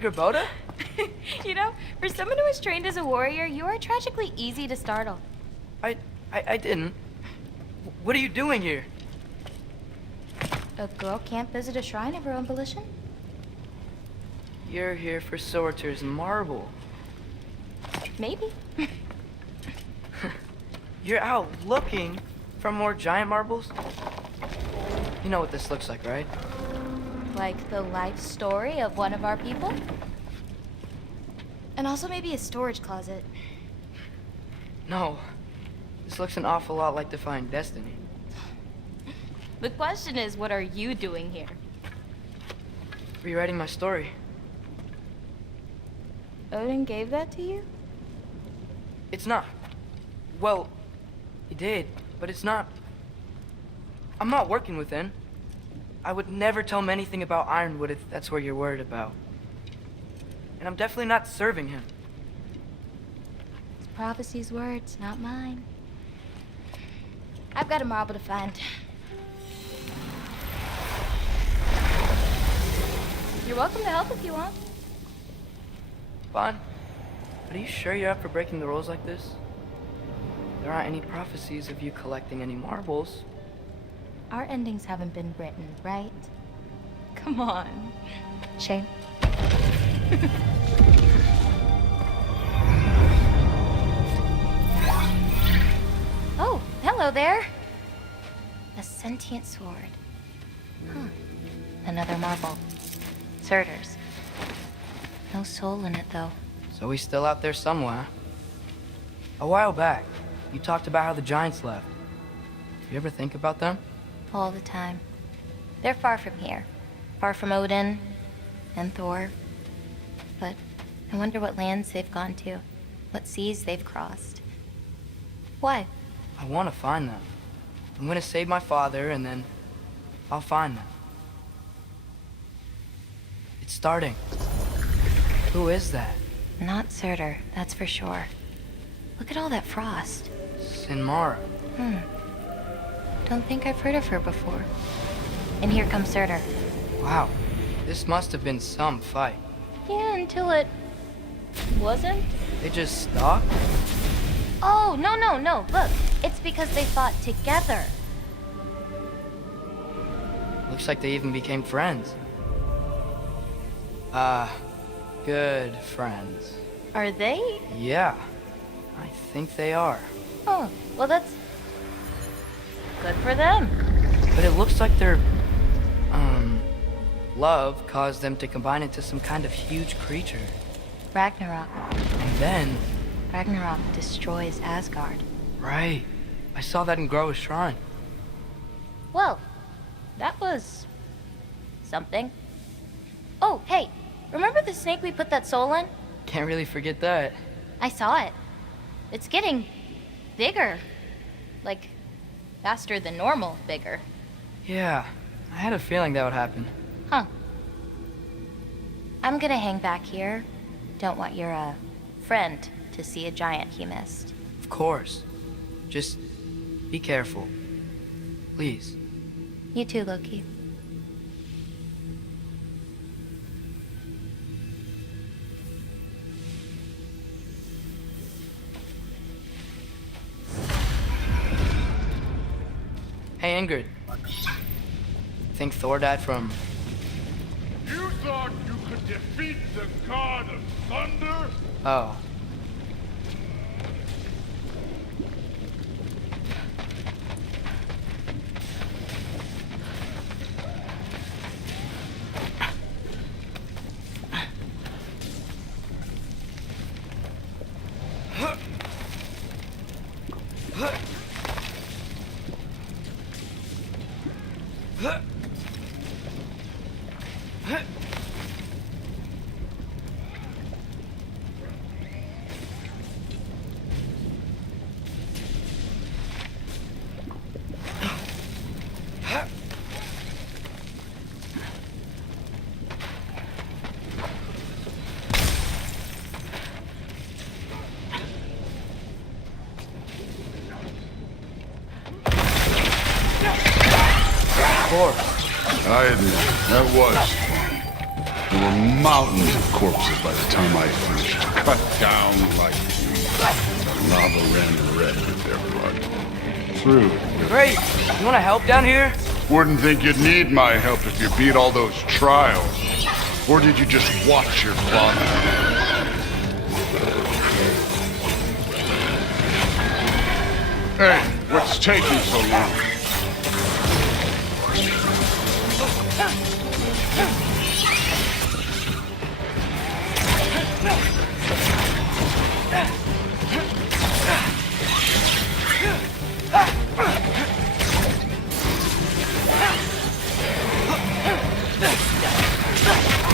Kubota? You know, for someone who was trained as a warrior, you are tragically easy to startle. I didn't. What are you doing here? A girl can't visit a shrine of her own volition? You're here for Sorter's marble. Maybe. You're out looking for more giant marbles? You know what this looks like, right? Like the life story of one of our people? And also maybe a storage closet. No. This looks an awful lot like Defying Destiny. The question is, what are you doing here? Rewriting my story. Odin gave that to you? It's not. Well, he did, but it's not. I'm not working with him. I would never tell him anything about Ironwood if that's what you're worried about. And I'm definitely not serving him. It's prophecy's words, not mine. I've got a marble to find. You're welcome to help if you want. Fine. But are you sure you're up for breaking the rules like this? There aren't any prophecies of you collecting any marbles. Our endings haven't been written, right? Come on. Shame. Oh, hello there. A sentient sword. Huh. Another marble. Surtur's. No soul in it, though. So he's still out there somewhere. A while back, you talked about how the giants left. You ever think about them? All the time. They're far from here. Far from Odin and Thor. But I wonder what lands they've gone to. What seas they've crossed. Why? I want to find them. I'm gonna save my father, and then I'll find them. It's starting. Who is that? Not Surtur, that's for sure. Look at all that frost. Sinmara. Don't think I've heard of her before. And here comes Surtur. Wow. This must have been some fight. Yeah, until it wasn't. They just stopped? Oh, no. Look, it's because they fought together. Looks like they even became friends. Good friends. Are they? Yeah, I think they are. Oh, well that's good for them. But it looks like their, love caused them to combine into some kind of huge creature. Ragnarok. And then... Ragnarok destroys Asgard. Right. I saw that in Groa's shrine. Well, that was something. Oh, hey, remember the snake we put that soul in? Can't really forget that. I saw it. It's getting bigger. Like, faster than normal bigger. Yeah, I had a feeling that would happen. Huh. I'm gonna hang back here. Don't want your, friend to see a giant he missed. Of course. Just be careful. Please. You too, Loki. Hey, Ingrid. Think Thor died from... You thought you could defeat the god of thunder? Oh. I did. That was. There were mountains of corpses by the time I finished, cut down like weeds. The lava ran red with their blood. Through. Great. You want to help down here? Wouldn't think you'd need my help if you beat all those trials. Or did you just watch your father? Hey, what's taking so long?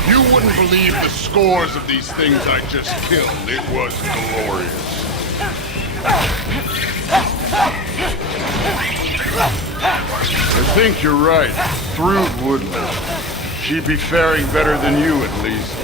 You wouldn't believe the scores of these things I just killed. It was glorious. I think you're right. Thrud wouldn't. She'd be faring better than you, at least.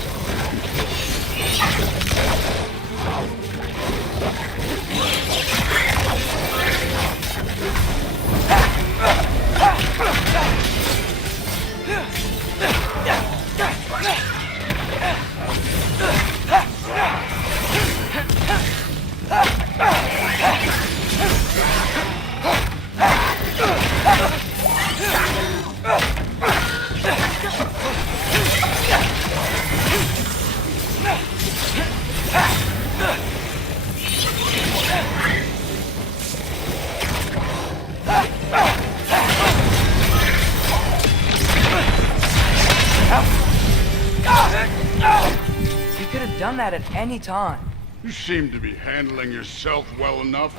You could have done that at any time. You seem to be handling yourself well enough.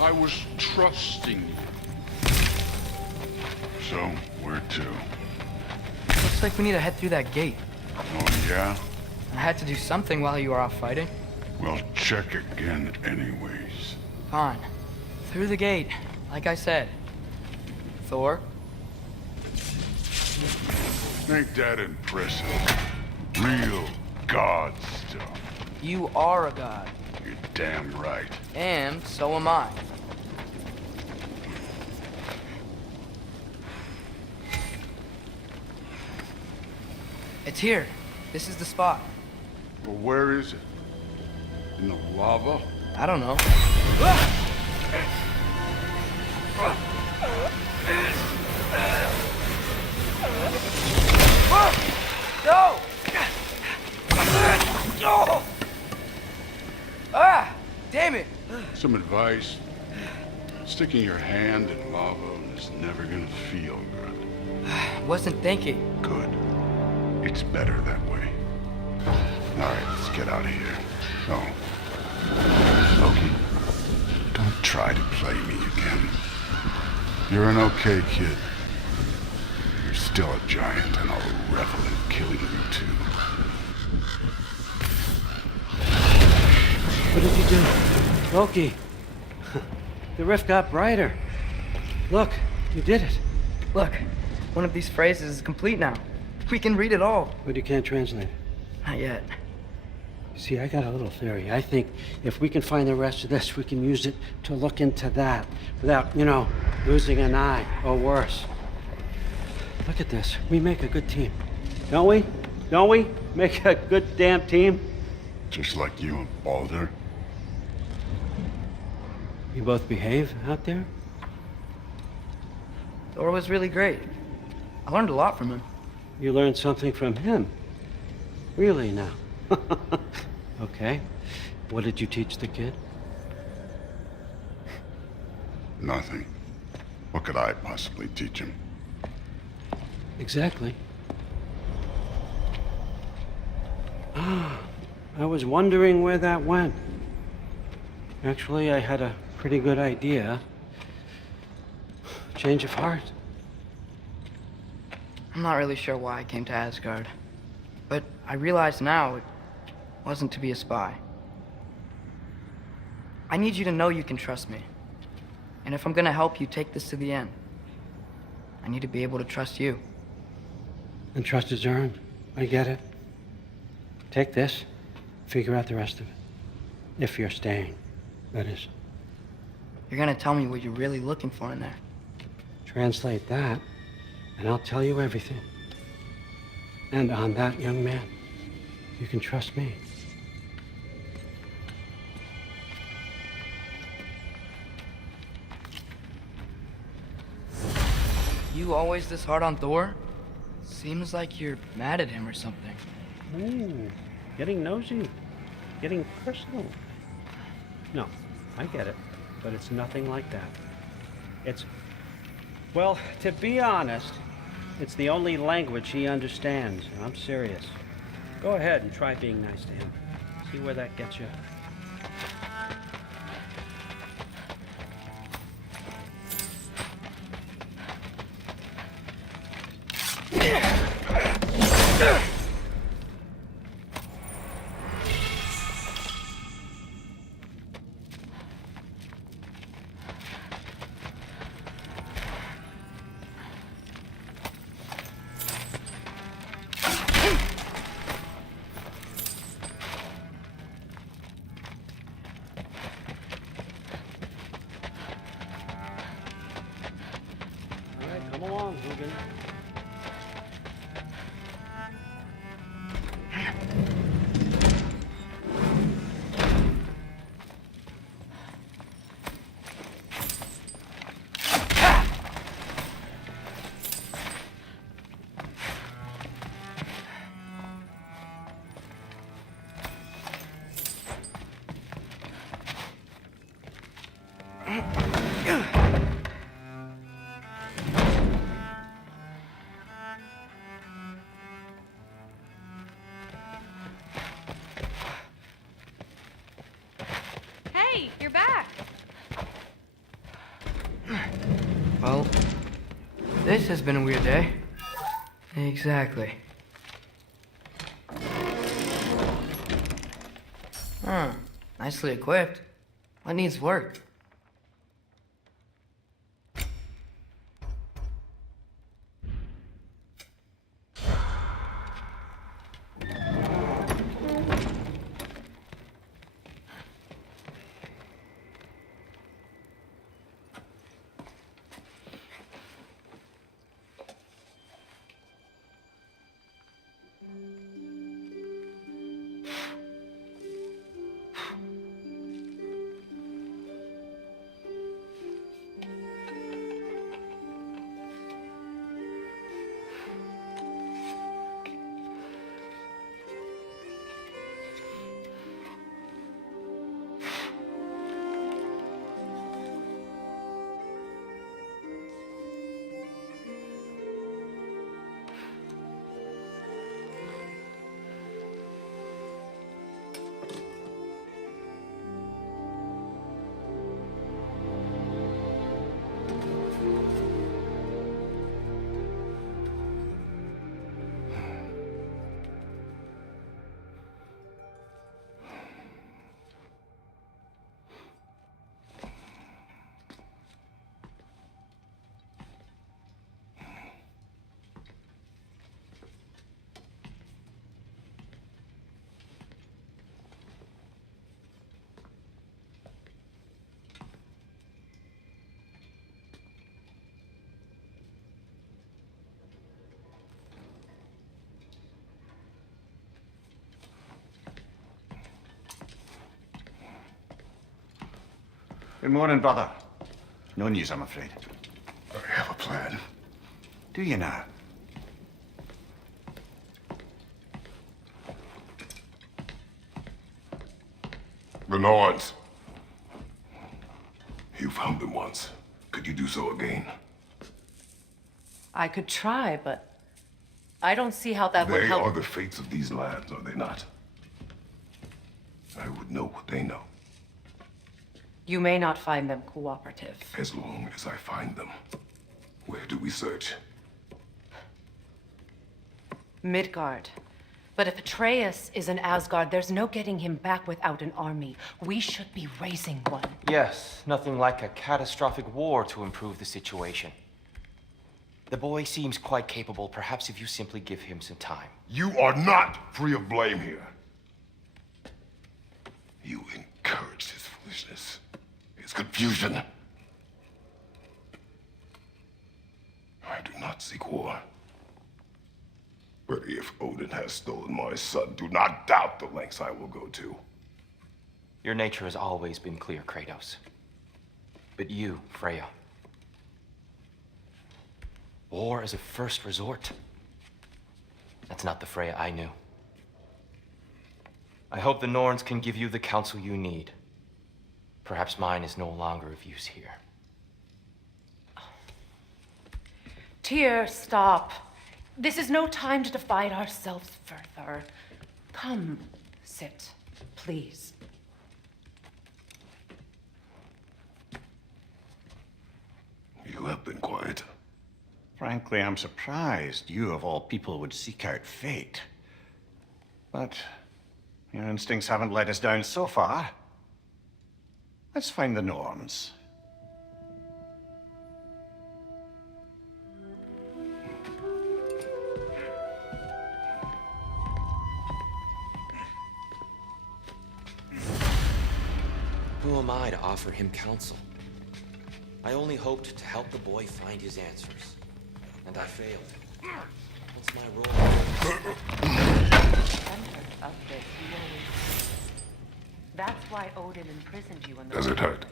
I was trusting you. So, where to? Looks like we need to head through that gate. Oh, yeah? I had to do something while you were off fighting. Well, check again anyways. Fine. Through the gate, like I said. Thor? Ain't that impressive? Real god stuff. You are a god. You're damn right. And so am I. It's here. This is the spot. Well, where is it? In the lava? I don't know. No! Ah! Damn it! Some advice? Sticking your hand in lava is never gonna feel good. Wasn't thinking. Good. It's better that way. Alright, let's get out of here. Oh. Loki, don't try to play me again. You're an okay kid. You're still a giant, and I'll revel in killing you too. What did you do? Loki. The rift got brighter. Look, you did it. Look, one of these phrases is complete now. We can read it all. But you can't translate it. Not yet. See, I got a little theory. I think if we can find the rest of this, we can use it to look into that without, losing an eye or worse. Look at this. We make a good team. Don't we? Don't we? Make a good damn team? Just like you and Baldur. You both behave out there? Thor was really great. I learned a lot from him. You learned something from him? Really now? Okay. What did you teach the kid? Nothing. What could I possibly teach him? Exactly. Ah, I was wondering where that went. Actually, I had a pretty good idea. Change of heart. I'm not really sure why I came to Asgard. But I realize now it wasn't to be a spy. I need you to know you can trust me. And if I'm gonna help you take this to the end, I need to be able to trust you. And trust is earned. I get it. Take this, figure out the rest of it. If you're staying, that is. You're gonna tell me what you're really looking for in there. Translate that, and I'll tell you everything. And on that, young man, you can trust me. You always this hard on Thor? Seems like you're mad at him or something. Ooh, getting nosy, getting personal. No, I get it, but it's nothing like that. Well, to be honest, it's the only language he understands, and I'm serious. Go ahead and try being nice to him. See where that gets you. All right, come along, Hugin. Hey, you're back. Well, this has been a weird day. Exactly. Nicely equipped. What needs work? Good morning, brother. No news, I'm afraid. I have a plan. Do you now? The Norse. You found them once. Could you do so again? I could try, but I don't see how that would They help. are the fates of these lands, are they not? I would know what they know, You may not find them cooperative. as long as I find them. Where do we search? Midgard. But if Atreus is in Asgard, there's no getting him back without an army. We should be raising one. Yes, nothing like a catastrophic war to improve the situation. The boy seems quite capable, perhaps if you simply give him some time. You are not free of blame here. You encouraged his foolishness, his confusion. I do not seek war. If Odin has stolen my son, do not doubt the lengths I will go to. Your nature has always been clear, Kratos. But you, Freya. War as a first resort. That's not the Freya I knew. I hope the Norns can give you the counsel you need. Perhaps mine is no longer of use here. Tyr, stop. This is no time to divide ourselves further. Come, sit, please. You have been quiet. Frankly, I'm surprised you, of all people, would seek out fate. But your instincts haven't let us down so far. Let's find the Norns. Who am I to offer him counsel? I only hoped to help the boy find his answers. And I failed. What's my role? Of this, that's why Odin imprisoned you in the... Does it hurt?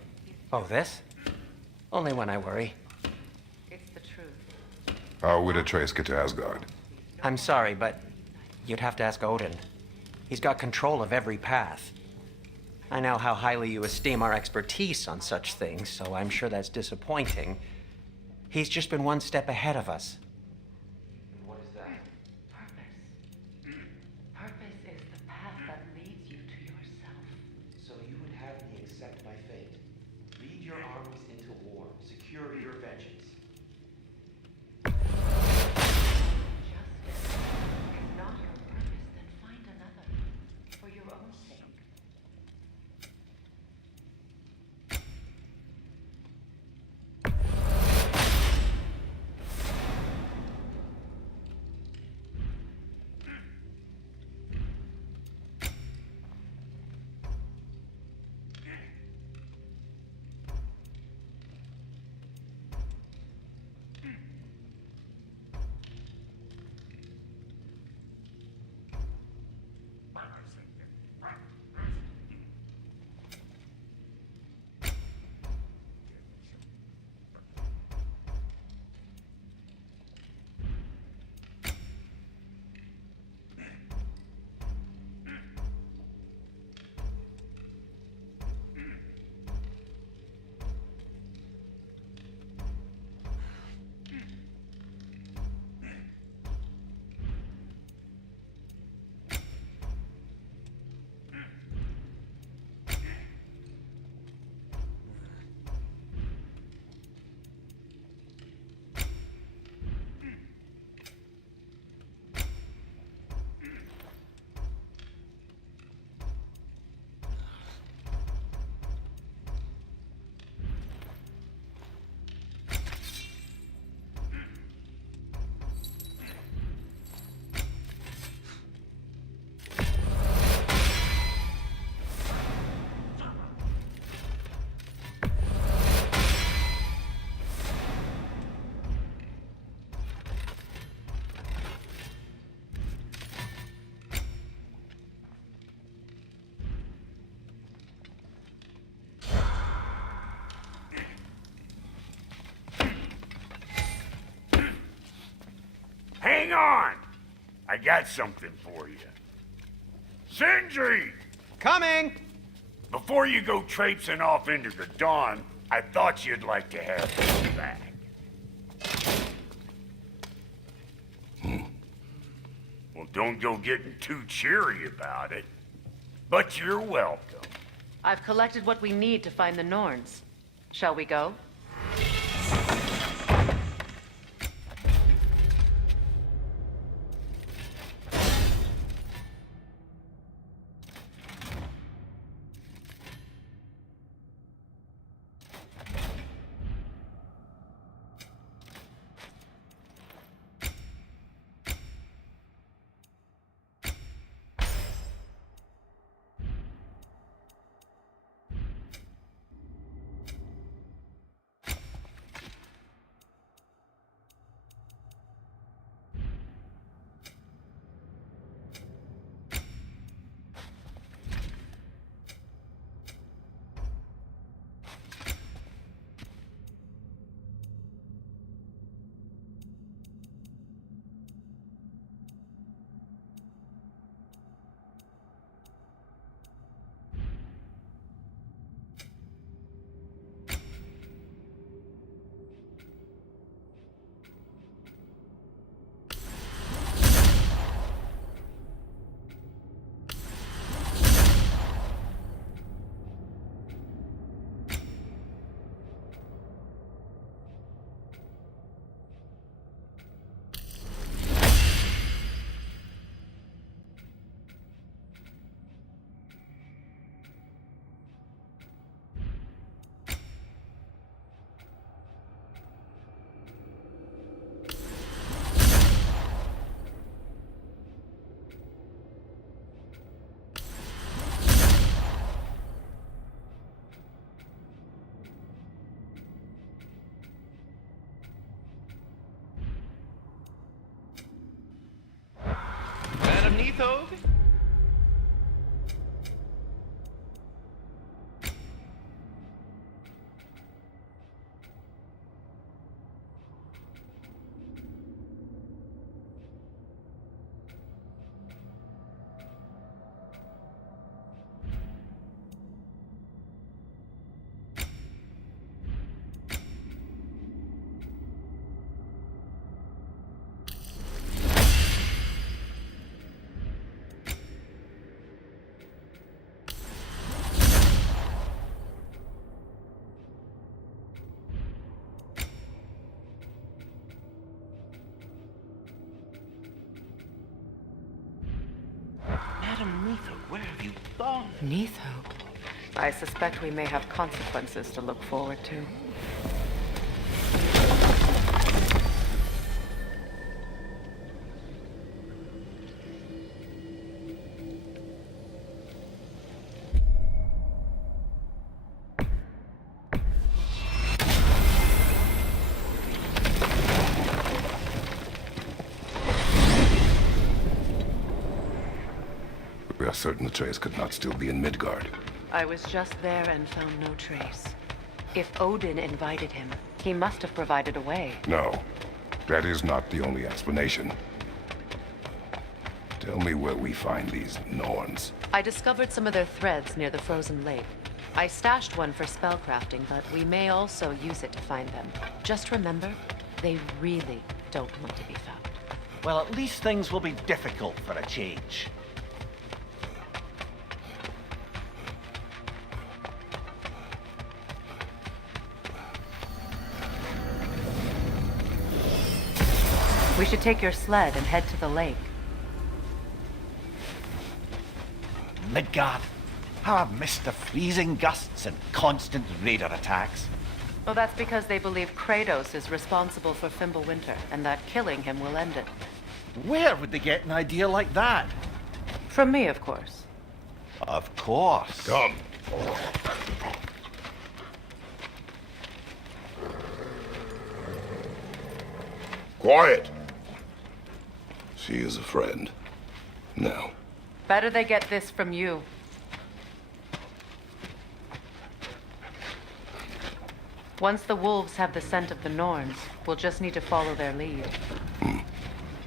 Oh, this? Only when I worry. It's the truth. How would Atreus get to Asgard? I'm sorry, but you'd have to ask Odin. He's got control of every path. I know how highly you esteem our expertise on such things, so I'm sure that's disappointing. He's just been one step ahead of us. What is that? Purpose. Purpose is the path that leads you to yourself. So you would have me accept my fate. Lead your armies into war. Secure your vengeance. Justice is not your purpose, then find another. For your own sake. Hang on! I got something for you. Sindri! Coming! Before you go traipsing off into the dawn, I thought you'd like to have this back. Well, don't go getting too cheery about it. But you're welcome. I've collected what we need to find the Norns. Shall we go? Neathog? Madam Neathog, where have you gone? Neathog. I suspect we may have consequences to look forward to. We are certain Atreus could not still be in Midgard. I was just there and found no trace. If Odin invited him, he must have provided a way. No, that is not the only explanation. Tell me where we find these Norns. I discovered some of their threads near the frozen lake. I stashed one for spellcrafting, but we may also use it to find them. Just remember, they really don't want to be found. Well, at least things will be difficult for a change. We should take your sled and head to the lake. Midgard. How I've missed the freezing gusts and constant raider attacks. Well, that's because they believe Kratos is responsible for Fimbulwinter, and that killing him will end it. Where would they get an idea like that? From me, of course. Of course. Come. Quiet. She is a friend. Now. Better they get this from you. Once the wolves have the scent of the Norns, we'll just need to follow their lead.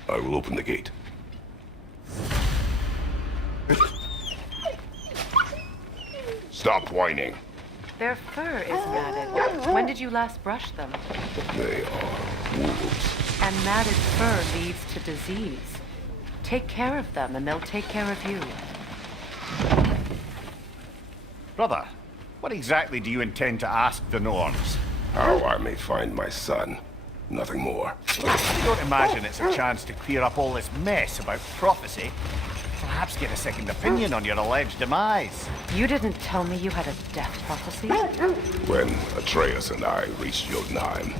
I will open the gate. Stop whining. Their fur is matted. When did you last brush them? They are wolves. And matted fur leads to disease. Take care of them, and they'll take care of you. Brother, what exactly do you intend to ask the Norns? How I may find my son. Nothing more. You don't imagine it's a chance to clear up all this mess about prophecy? Perhaps get a second opinion on your alleged demise. You didn't tell me you had a death prophecy? When Atreus and I reached Jotunheim,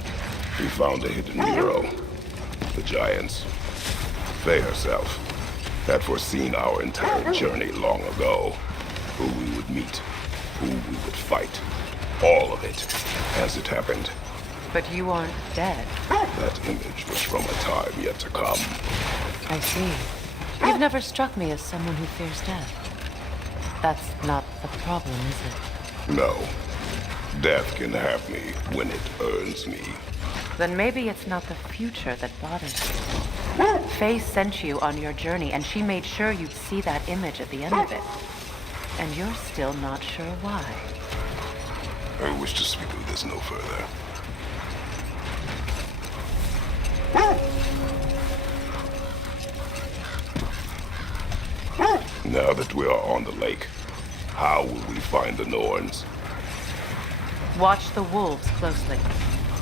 we found a hidden hero. The giants. They herself had foreseen our entire journey long ago. Who we would meet, who we would fight. All of it, as it happened. But you aren't dead. That image was from a time yet to come. I see. You've never struck me as someone who fears death. That's not the problem, is it? No. Death can have me when it earns me. Then maybe it's not the future that bothers you. Faye sent you on your journey, and she made sure you'd see that image at the end of it. And you're still not sure why. I wish to speak of this no further. Now that we are on the lake, how will we find the Norns? Watch the wolves closely.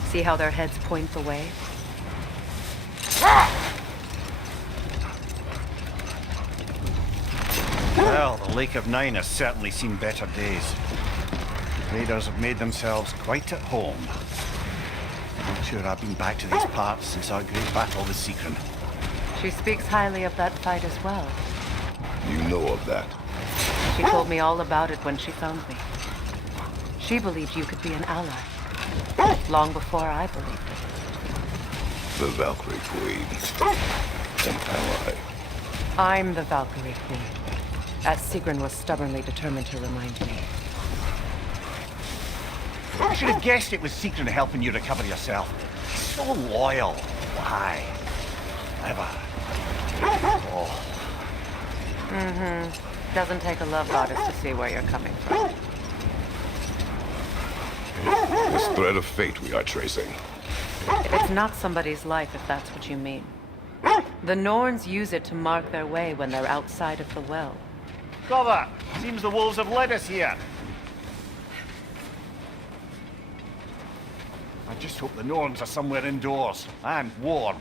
See how their heads point the way? Well, the Lake of Nine has certainly seen better days. Raiders have made themselves quite at home. I'm not sure I've been back to these parts since our great battle with Seekron. She speaks highly of that fight as well. You know of that. She told me all about it when she found me. She believed you could be an ally. Long before I believed it. The Valkyrie Queen. An ally. I'm the Valkyrie Queen, as Sigrun was stubbornly determined to remind me. I should have guessed it was Sigrun helping you recover yourself. So loyal. Why? Ever. Oh. Doesn't take a love goddess to see where you're coming from. This thread of fate we are tracing. It's not somebody's life, if that's what you mean. The Norns use it to mark their way when they're outside of the well. Brother, seems the wolves have led us here. I just hope the Norns are somewhere indoors and warm.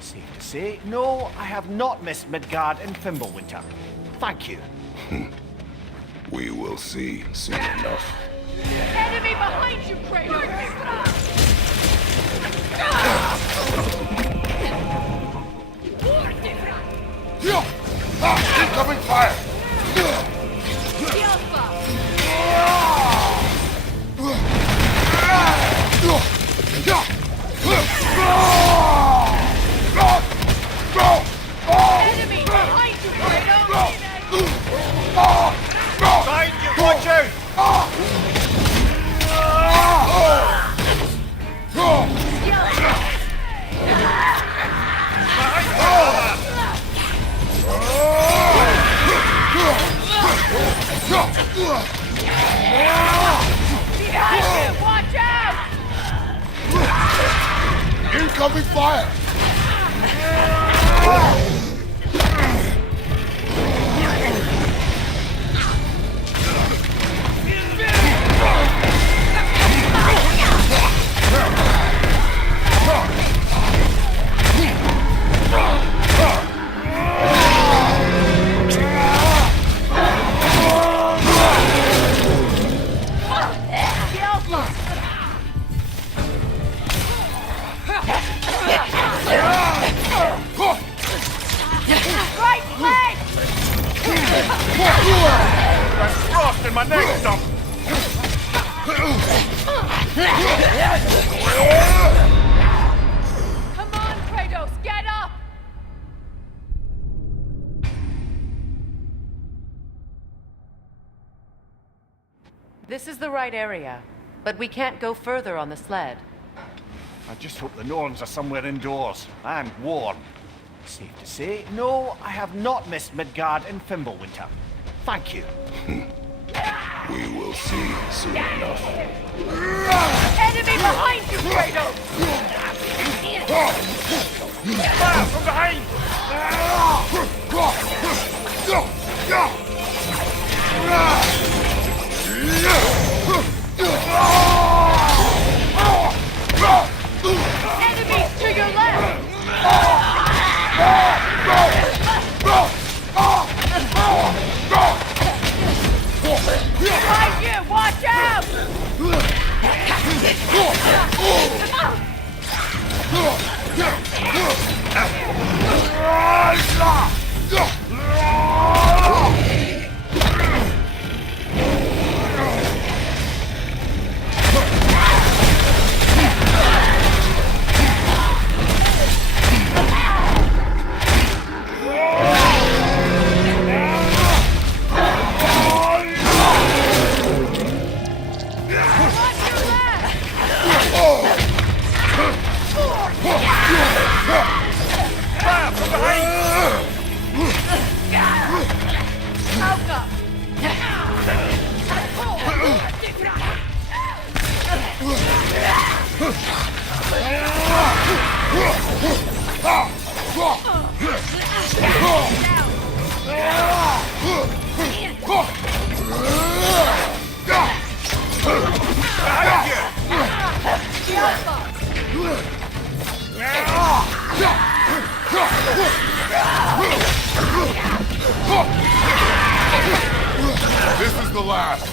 Safe to say, no, I have not missed Midgard and Fimbulwinter. Thank you. We will see soon enough. Enemy behind you, Kratos! Incoming fire! Enemy behind you, Kratos! Behind you, watch out! Behind you! Watch out! Incoming fire! Right leg! There's frost in my neck stump! Come on, Kratos, get up! This is the right area, but we can't go further on the sled. I just hope the Norns are somewhere indoors and warm. Safe to say, no, I have not missed Midgard and Fimbulwinter. Thank you. We will see soon enough. Enemy behind you, Kratos! Fire from behind! Enemies to your left! Behind you! Watch out! This is the last.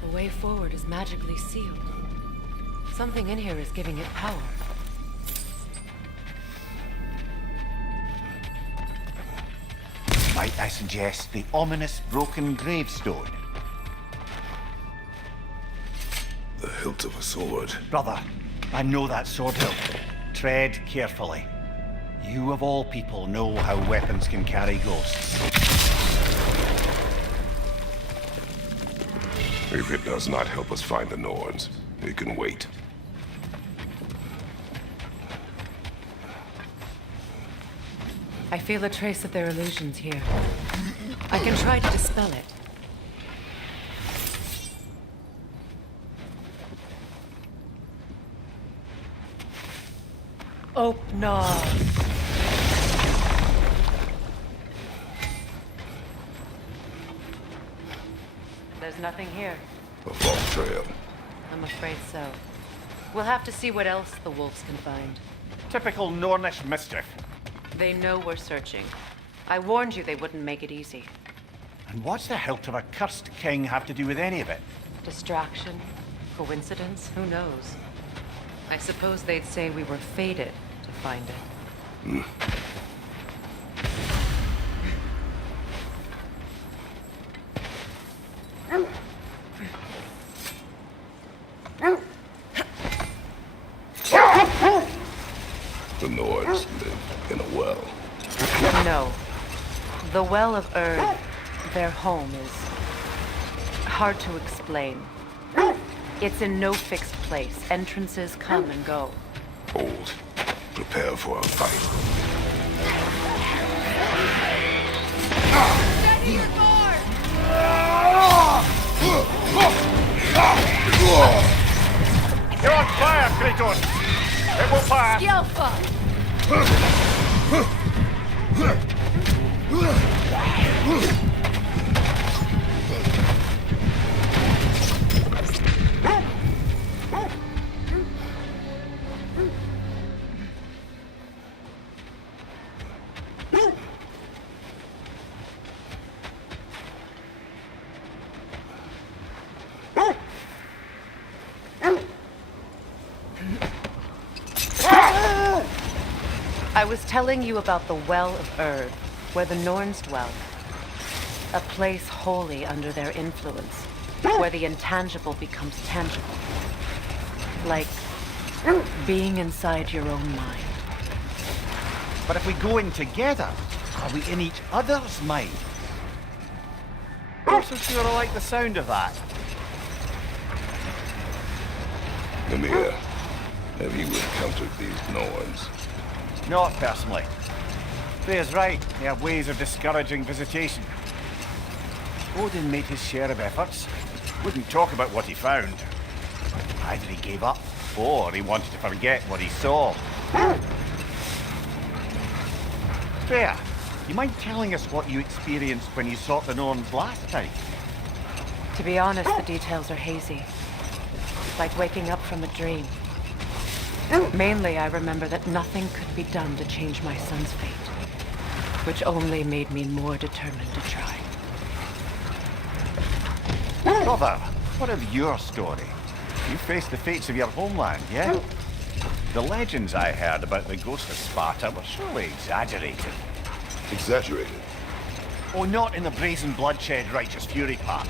The way forward is magically sealed. Something in here is giving it power. Might I suggest the ominous broken gravestone? hilt of a sword. Brother, I know that sword hilt. Tread carefully. You of all people know how weapons can carry ghosts. If it does not help us find the Norns, it can wait. I feel a trace of their illusions here. I can try to dispel it. Open up. There's nothing here. A false trail. I'm afraid so. We'll have to see what else the wolves can find. Typical Nornish mischief. They know we're searching. I warned you they wouldn't make it easy. And what's the hilt of a cursed king have to do with any of it? Distraction? Coincidence? Who knows? I suppose they'd say we were fated to find it. The Nords live in a well. No. The Well of Earth, their home, is hard to explain. It's in no fixed place. Entrances come and go. Hold. Prepare for a fight. Steady your guard! You're on fire, Kratos! It will pass! Skillful! I was telling you about the Well of Earth, where the Norns dwell. A place wholly under their influence, where the intangible becomes tangible. Like being inside your own mind. But if we go in together, are we in each other's mind? I'm so sure I like the sound of that. Mimir, have you encountered these Norns? Not personally. Freya's right. They have ways of discouraging visitation. Odin made his share of efforts. Wouldn't talk about what he found. Either he gave up, or he wanted to forget what he saw. Freya, you mind telling us what you experienced when you sought the Norns last time? To be honest, the details are hazy. Like waking up from a dream. Mainly, I remember that nothing could be done to change my son's fate, which only made me more determined to try. Brother, what of your story? You faced the fates of your homeland, yeah? The legends I heard about the ghost of Sparta were surely exaggerated. Exaggerated? Oh, not in the brazen bloodshed righteous fury part.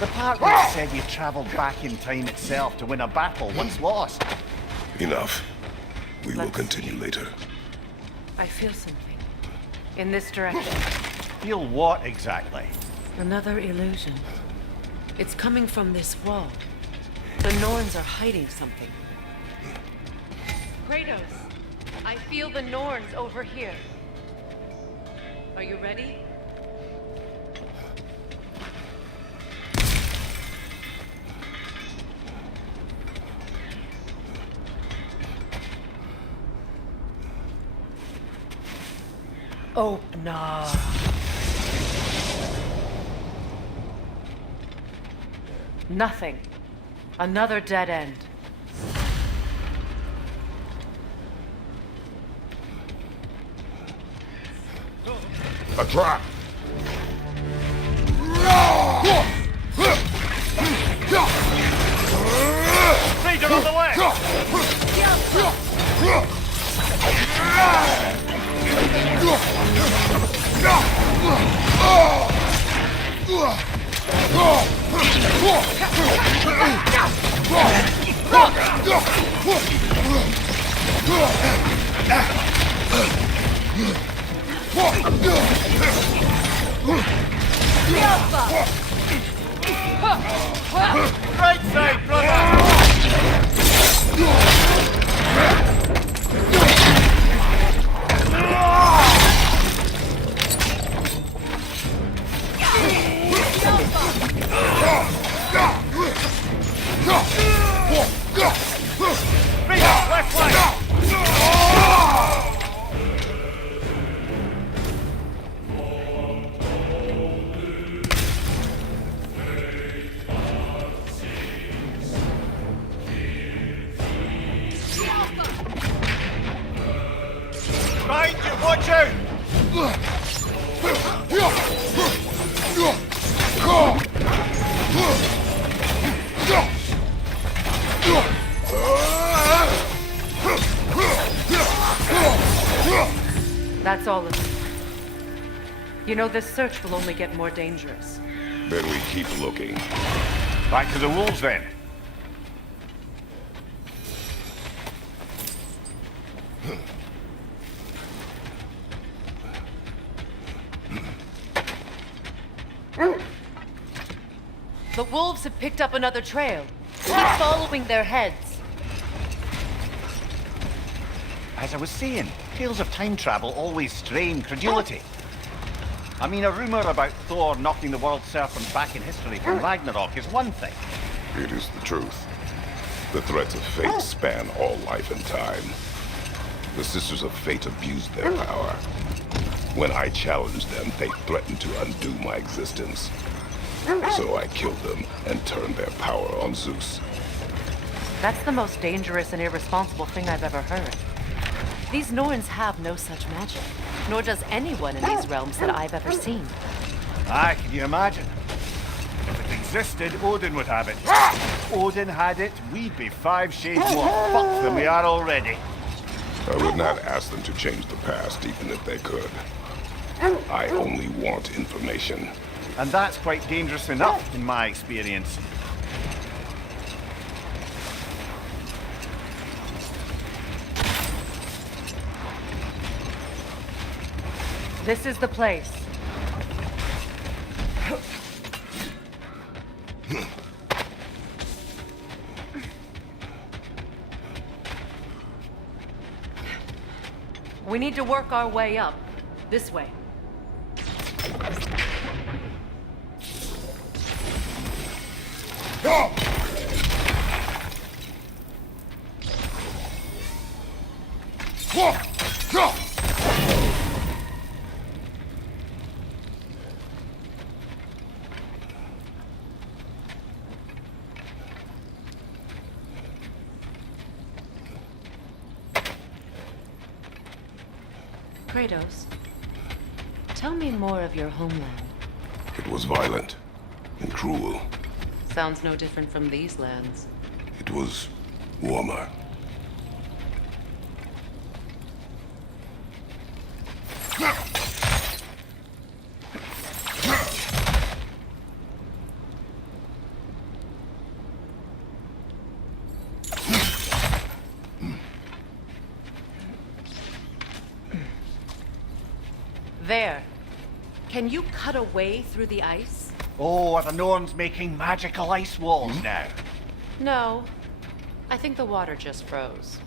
The part where it said you travelled back in time itself to win a battle once lost. Enough. We will continue later. I feel something. In this direction. Feel what exactly? Another illusion. It's coming from this wall. The Norns are hiding something. Kratos, I feel the Norns over here. Are you ready? Open up. Nothing. Another dead end. A trap! Ranger on the way! Right side, brother! Left leg! Right, you watch out! That's all of it. You know, this search will only get more dangerous. Then we keep looking. Back to the wolves then. The wolves have picked up another trail. Keep following their heads. As I was saying, tales of time travel always strain credulity. I mean, a rumor about Thor knocking the world serpent back in history from Ragnarok is one thing. It is the truth. The threats of fate span all life and time. The Sisters of Fate abused their power. When I challenged them, they threatened to undo my existence. So I killed them and turned their power on Zeus. That's the most dangerous and irresponsible thing I've ever heard. These Norns have no such magic, nor does anyone in these realms that I've ever seen. Aye, can you imagine? If it existed, Odin would have it. Odin had it, we'd be 5 shades more fucked than we are already. I would not ask them to change the past, even if they could. I only want information. And that's quite dangerous enough, in my experience. This is the place. We need to work our way up. This way. Kratos, tell me more of your homeland. It was violent and cruel. Sounds no different from these lands. It was warmer. There. Can you cut a way through the ice? Oh, are the Norns making magical ice walls now? No. I think the water just froze.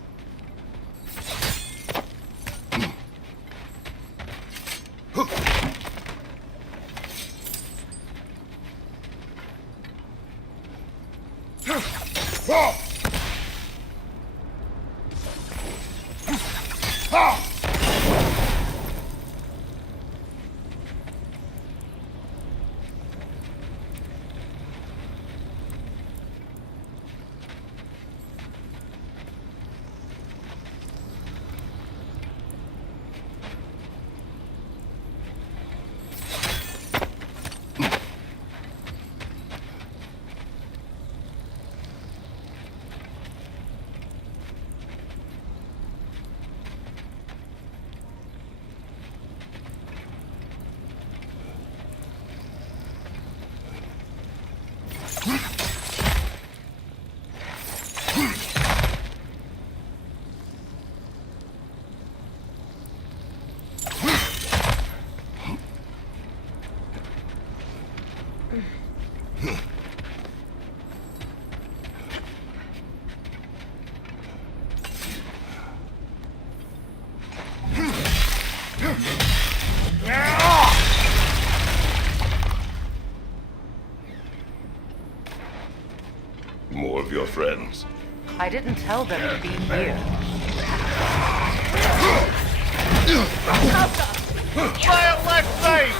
weapons! I didn't tell them to be here. Try it left side!